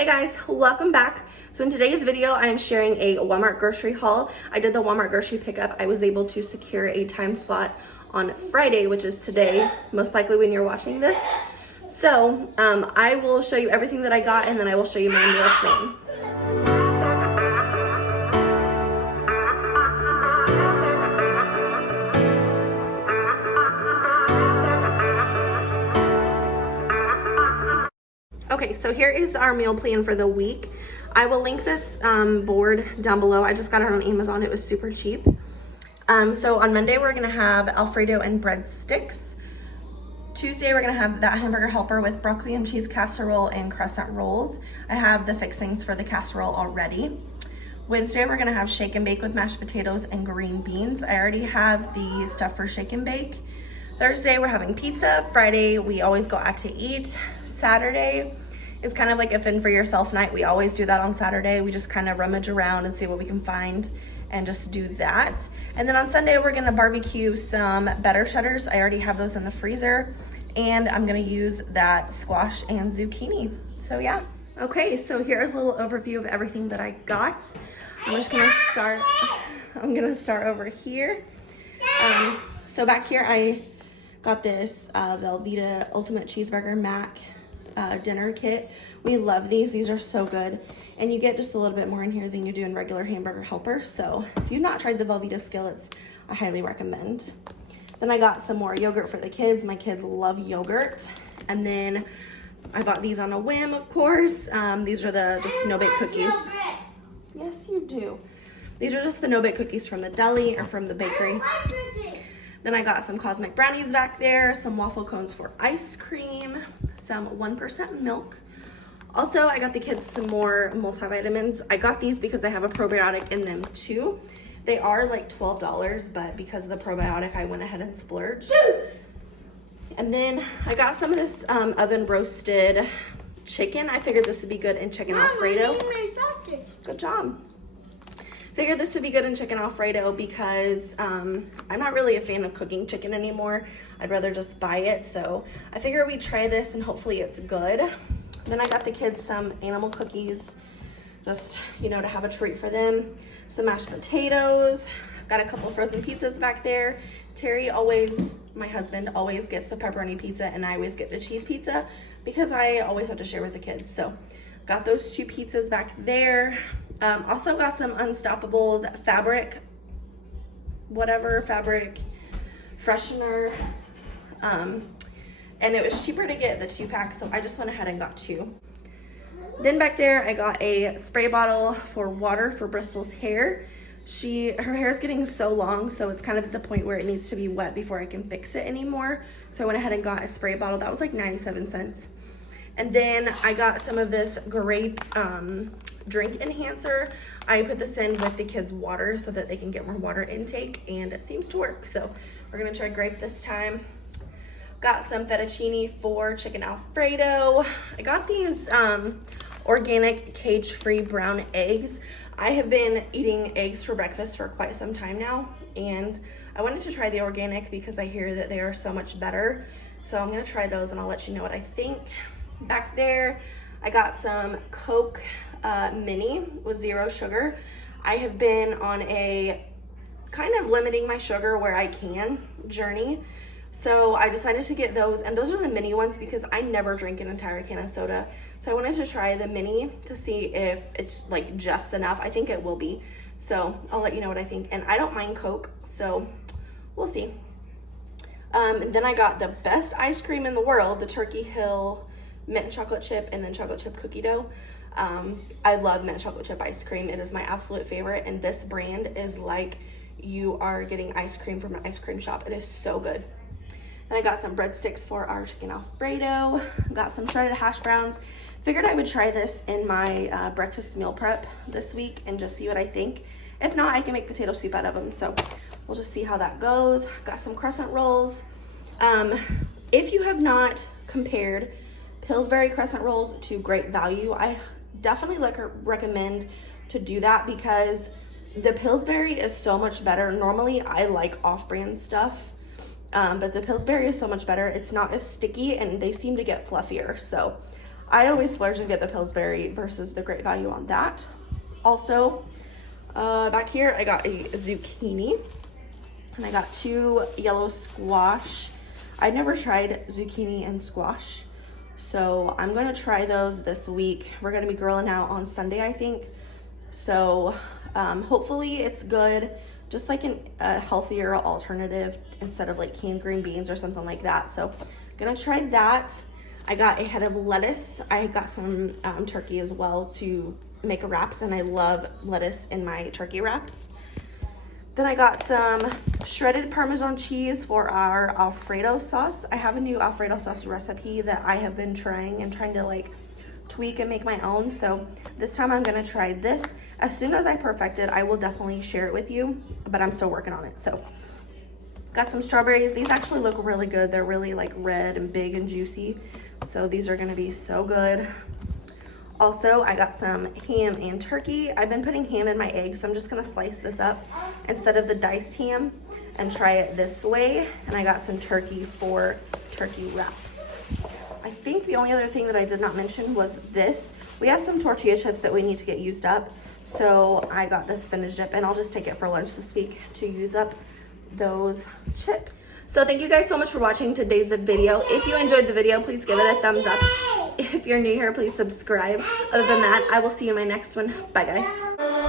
Hey guys, welcome back. So in today's video, I am sharing a Walmart grocery haul. I did the Walmart grocery pickup. I was able to secure a time slot on Friday, which is today, most likely when you're watching this. So I will show you everything that I got, and then I will show you my meal plan. Okay, so here is our meal plan for the week. I will link this board down below. I just got it on Amazon. It was super cheap. So on Monday, we're gonna have Alfredo and breadsticks. Tuesday, we're gonna have that hamburger helper with broccoli and cheese casserole and crescent rolls. I have the fixings for the casserole already. Wednesday, we're gonna have shake and bake with mashed potatoes and green beans. I already have the stuff for shake and bake. Thursday, we're having pizza. Friday, we always go out to eat. Saturday is kind of like a fend for yourself night. We always do that on Saturday. We just kind of rummage around and see what we can find and just do that. And then on Sunday, we're gonna barbecue some better cheddars. I already have those in the freezer, and I'm gonna use that squash and zucchini. So yeah. Okay, so here's a little overview of everything that I got. I'm gonna start over here. So back here, I got this Velveeta Ultimate Cheeseburger Mac dinner kit. We love these. These are so good. And you get just a little bit more in here than you do in regular hamburger helper. So if you've not tried the Velveeta skillets, I highly recommend. Then I got some more yogurt for the kids. My kids love yogurt. And then I bought these on a whim, of course. These are the just no-bake cookies. Yes, you do. These are just the no-bake cookies from the deli or from the bakery. Then I got some Cosmic Brownies back there, some waffle cones for ice cream, some 1% milk. Also, I got the kids some more multivitamins. I got these because I have a probiotic in them too. They are like $12, but because of the probiotic, I went ahead and splurged. And then I got some of this oven roasted chicken. I figured this would be good in chicken Alfredo. Good job. Figured this would be good in chicken Alfredo because I'm not really a fan of cooking chicken anymore. I'd rather just buy it. So I figure we try this and hopefully it's good. Then I got the kids some animal cookies, just, you know, to have a treat for them. Some mashed potatoes. Got a couple frozen pizzas back there. Terry my husband always gets the pepperoni pizza, and I always get the cheese pizza because I always have to share with the kids. So got those two pizzas back there. Also got some Unstoppables fabric freshener. And it was cheaper to get the 2-pack, so I just went ahead and got 2. Then back there, I got a spray bottle for water for Brystal's hair. Her hair is getting so long, so it's kind of at the point where it needs to be wet before I can fix it anymore. So I went ahead and got a spray bottle. That was like 97 cents. And then I got some of this grape drink enhancer. I put this in with the kids' water so that they can get more water intake, and it seems to work. So we're gonna try grape this time. Got some fettuccine for chicken Alfredo. I got these organic cage-free brown eggs. I have been eating eggs for breakfast for quite some time now, and I wanted to try the organic because I hear that they are so much better. So I'm gonna try those and I'll let you know what I think. Back there, I got some Coke Mini with 0 sugar. I have been on a kind of limiting my sugar where I can journey. So I decided to get those, and those are the mini ones because I never drink an entire can of soda. So I wanted to try the mini to see if it's like just enough. I think it will be. So I'll let you know what I think. And I don't mind Coke, so we'll see. And then I got the best ice cream in the world, the Turkey Hill mint chocolate chip and then chocolate chip cookie dough. I love mint chocolate chip ice cream. It is my absolute favorite, and this brand is like you are getting ice cream from an ice cream shop. It is so good. Then I got some breadsticks for our chicken Alfredo. Got some shredded hash browns. Figured I would try this in my breakfast meal prep this week and just see what I think. If not, I can make potato soup out of them. So we'll just see how that goes. Got some crescent rolls. If you have not compared Pillsbury crescent rolls to Great Value, I definitely recommend to do that because the Pillsbury is so much better. Normally, I like off-brand stuff. But the Pillsbury is so much better. It's not as sticky and they seem to get fluffier. So I always splurge and get the Pillsbury versus the Great Value on that. Also, back here I got a zucchini, and I got 2 yellow squash. I've never tried zucchini and squash, so I'm gonna try those this week. We're gonna be grilling out on Sunday, I think. So hopefully it's good, just like a healthier alternative instead of like canned green beans or something like that. So I'm gonna try that. I got a head of lettuce. I got some turkey as well to make wraps, and I love lettuce in my turkey wraps. Then I got some shredded Parmesan cheese for our Alfredo sauce. I have a new Alfredo sauce recipe that I have been trying to like tweak and make my own. So this time I'm gonna try this. As soon as I perfect it, I will definitely share it with you, but I'm still working on it. So got some strawberries. These actually look really good. They're really like red and big and juicy. So these are gonna be so good. Also, I got some ham and turkey. I've been putting ham in my eggs, so I'm just gonna slice this up instead of the diced ham and try it this way. And I got some turkey for turkey wraps. I think the only other thing that I did not mention was this. We have some tortilla chips that we need to get used up. So I got this spinach dip, and I'll just take it for lunch this week to use up those chips. So thank you guys so much for watching today's video. If you enjoyed the video, please give it a thumbs up. If you're new here, please subscribe. Other than that, I will see you in my next one. Bye guys.